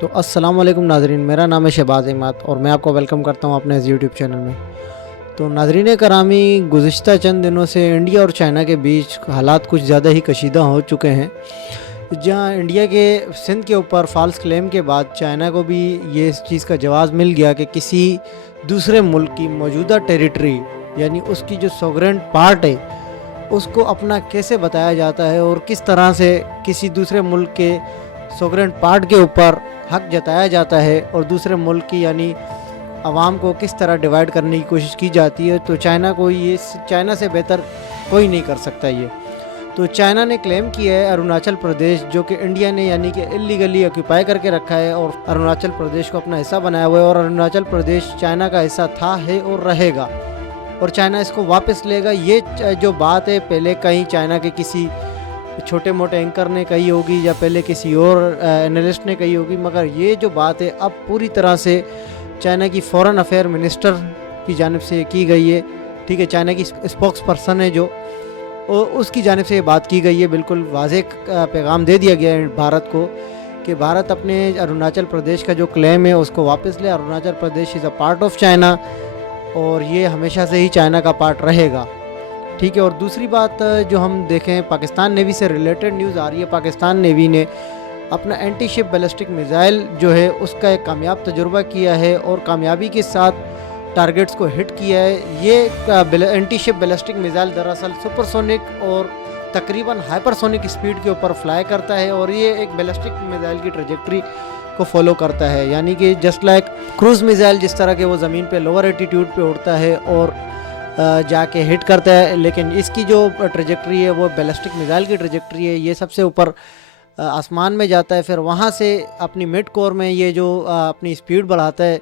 تو السلام علیکم ناظرین، میرا نام ہے شہباز احمد اور میں آپ کو ویلکم کرتا ہوں اپنے اس یوٹیوب چینل میں۔ تو ناظرین کرامی، گزشتہ چند دنوں سے انڈیا اور چائنا کے بیچ حالات کچھ زیادہ ہی کشیدہ ہو چکے ہیں، جہاں انڈیا کے سندھ کے اوپر فالس کلیم کے بعد چائنا کو بھی یہ اس چیز کا جواز مل گیا کہ کسی دوسرے ملک کی موجودہ ٹیریٹری، یعنی اس کی جو سوورین پارٹ ہے، اس کو اپنا کیسے بتایا جاتا ہے اور کس طرح سے کسی دوسرے ملک کے سوورین پارٹ کے اوپر حق جتایا جاتا ہے اور دوسرے ملک کی یعنی عوام کو کس طرح ڈیوائیڈ کرنے کی کوشش کی جاتی ہے۔ تو چائنا سے بہتر کوئی نہیں کر سکتا یہ۔ تو چائنا نے کلیم کیا ہے اروناچل پردیش، جو کہ انڈیا نے یعنی کہ اللیگلی آکوپائی کر کے رکھا ہے، اور اروناچل پردیش کو اپنا حصہ بنایا ہوا ہے، اور اروناچل پردیش چائنا کا حصہ تھا، ہے اور رہے گا، اور چائنا اس کو واپس لے گا۔ یہ جو بات ہے پہلے کہیں چائنا کے کسی چھوٹے موٹے اینکر نے کہی ہوگی یا پہلے کسی اور اینالسٹ نے کہی ہوگی، مگر یہ جو بات ہے اب پوری طرح سے چائنا کی فورن افیئر منسٹر کی جانب سے کی گئی ہے، ٹھیک ہے، چائنا کی اسپوکس پرسن ہے جو، اس کی جانب سے یہ بات کی گئی ہے۔ بالکل واضح پیغام دے دیا گیا ہے بھارت کو کہ بھارت اپنے اروناچل پردیش کا جو کلیم ہے اس کو واپس لے۔ اروناچل پردیش از اے پارٹ آف چائنا اور یہ ہمیشہ سے ہی چائنا کا پارٹ رہے گا، ٹھیک ہے۔ اور دوسری بات جو ہم دیکھیں، پاکستان نیوی سے ریلیٹڈ نیوز آ رہی ہے۔ پاکستان نیوی نے اپنا اینٹی شپ بیلسٹک میزائل جو ہے اس کا ایک کامیاب تجربہ کیا ہے اور کامیابی کے ساتھ ٹارگیٹس کو ہٹ کیا ہے۔ یہ اینٹی شپ بیلسٹک میزائل دراصل سپر سونک اور تقریباً ہائپر سونک اسپیڈ کے اوپر فلائی کرتا ہے، اور یہ ایک بیلسٹک میزائل کی ٹریجیکٹری کو فالو کرتا ہے، یعنی کہ جسٹ لائک کروز میزائل، جس طرح کہ وہ زمین پہ لوور ایٹیٹیوڈ پہ اڑتا ہے اور جا کے ہٹ کرتا ہے، لیکن اس کی جو ٹریجیکٹری ہے وہ بیلسٹک میزائل کی ٹریجیکٹری ہے۔ یہ سب سے اوپر آسمان میں جاتا ہے، پھر وہاں سے اپنی مڈ کور میں یہ جو اپنی اسپیڈ بڑھاتا ہے،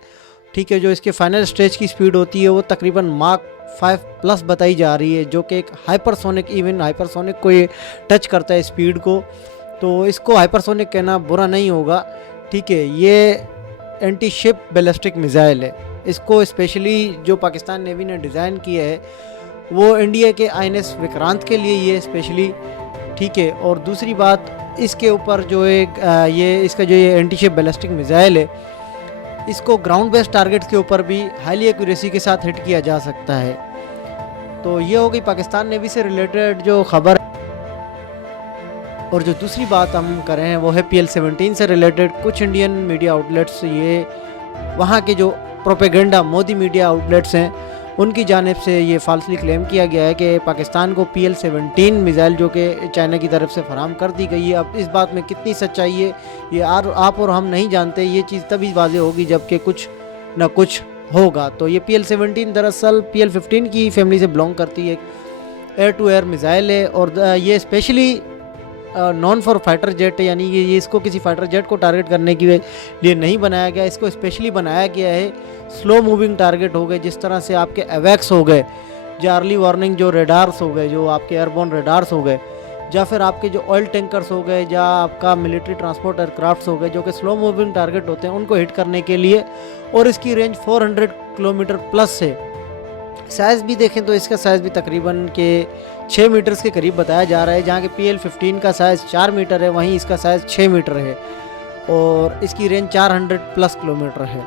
ٹھیک ہے۔ جو اس کے فائنل سٹیج کی اسپیڈ ہوتی ہے وہ تقریباً ماک 5+ بتائی جا رہی ہے، جو کہ ایک hyper sonic, even hyper sonic کو یہ ٹچ کرتا ہے اسپیڈ کو، تو اس کو ہائپر سونک کہنا برا نہیں ہوگا، ٹھیک ہے۔ یہ اینٹی شپ بیلسٹک میزائل ہے۔ اس کو اسپیشلی جو پاکستان نیوی نے ڈیزائن کیا ہے وہ انڈیا کے INS وکرانت کے لیے یہ اسپیشلی، ٹھیک ہے۔ اور دوسری بات، اس کے اوپر جو ایک اس کا جو یہ اینٹی شپ بیلسٹک میزائل ہے، اس کو گراؤنڈ بیس ٹارگیٹس کے اوپر بھی ہائیلی ایکوریسی کے ساتھ ہٹ کیا جا سکتا ہے۔ تو یہ ہوگی پاکستان نیوی سے ریلیٹڈ جو خبر ہے۔ اور جو دوسری بات ہم کریں وہ ہے PL-17 سے ریلیٹڈ۔ کچھ انڈین میڈیا آؤٹلیٹس، یہ وہاں کے جو پروپیگنڈا مودی میڈیا آؤٹلیٹس ہیں، ان کی جانب سے یہ فالسلی کلیم کیا گیا ہے کہ پاکستان کو PL-17 میزائل جو کہ چائنا کی طرف سے فراہم کر دی گئی ہے۔ اب اس بات میں کتنی سچائی ہے یہ آپ اور ہم نہیں جانتے، یہ چیز تبھی واضح ہوگی جب کہ کچھ نہ کچھ ہوگا۔ تو یہ PL-17 دراصل PL-15 کی فیملی سے بلونگ کرتی ہے، ایئر ٹو ایئر میزائل ہے، اور یہ specially known for fighter jet ہے، یعنی یہ اس کو کسی فائٹر جیٹ کو ٹارگٹ کرنے کے لیے نہیں بنایا گیا، اس کو اسپیشلی بنایا گیا ہے سلو موونگ ٹارگٹ ہو گئے، جس طرح سے آپ کے ایویکس ہو گئے، یا ارلی وارننگ جو ریڈارز ہو گئے، جو آپ کے ایئر بورن ریڈارز ہو گئے، یا پھر آپ کے جو آئل ٹینکرز ہو گئے، یا آپ کا ملٹری ٹرانسپورٹ ایئر کرافٹس ہو گئے، جو کہ سلو موونگ ٹارگٹ ہوتے ہیں، ان کو ہٹ کرنے کے لیے۔ اور اس کی رینج 400 کلومیٹر پلس ہے۔ سائز بھی دیکھیں تو اس کا سائز بھی تقریباً کہ 6 میٹرز کے قریب بتایا جا رہا ہے، جہاں کہ PL-15 کا سائز 4 میٹر ہے، وہیں اس کا سائز 6 میٹر ہے، اور اس کی رینج 400+ کلومیٹر ہے۔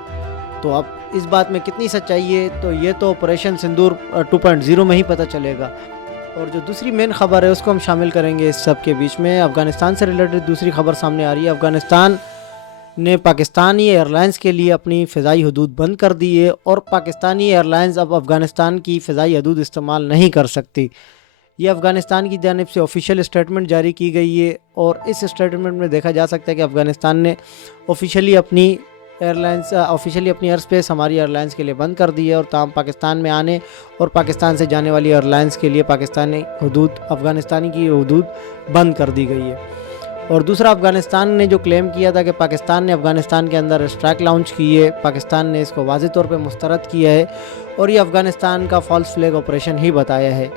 تو اب اس بات میں کتنی سچائی ہے تو یہ تو آپریشن سندور 2.0 میں ہی پتہ چلے گا۔ اور جو دوسری مین خبر ہے اس کو ہم شامل کریں گے اس سب کے بیچ میں۔ افغانستان سے ریلیٹڈ دوسری خبر سامنے آ رہی ہے۔ افغانستان نے پاکستانی ایئر لائنز کے لیے اپنی فضائی حدود بند کر دی ہے، اور پاکستانی ایئر لائنز اب افغانستان کی فضائی حدود استعمال نہیں کر سکتی۔ یہ افغانستان کی جانب سے آفیشیل اسٹیٹمنٹ جاری کی گئی ہے، اور اس اسٹیٹمنٹ میں دیکھا جا سکتا ہے کہ افغانستان نے آفیشیلی اپنی ایئر سپیس ہماری ایئر لائنز کے لیے بند کر دی ہے، اور تاہم پاکستان میں آنے اور پاکستان سے جانے والی ایئر لائنز کے لیے افغانستانی کی حدود بند کر دی گئی ہے۔ اور دوسرا، افغانستان نے جو کلیم کیا تھا کہ پاکستان نے افغانستان کے اندر اسٹرائک لانچ کی ہے، پاکستان نے اس کو واضح طور پہ مسترد کیا ہے، اور یہ افغانستان کا فالس فلیگ آپریشن ہی بتایا ہے۔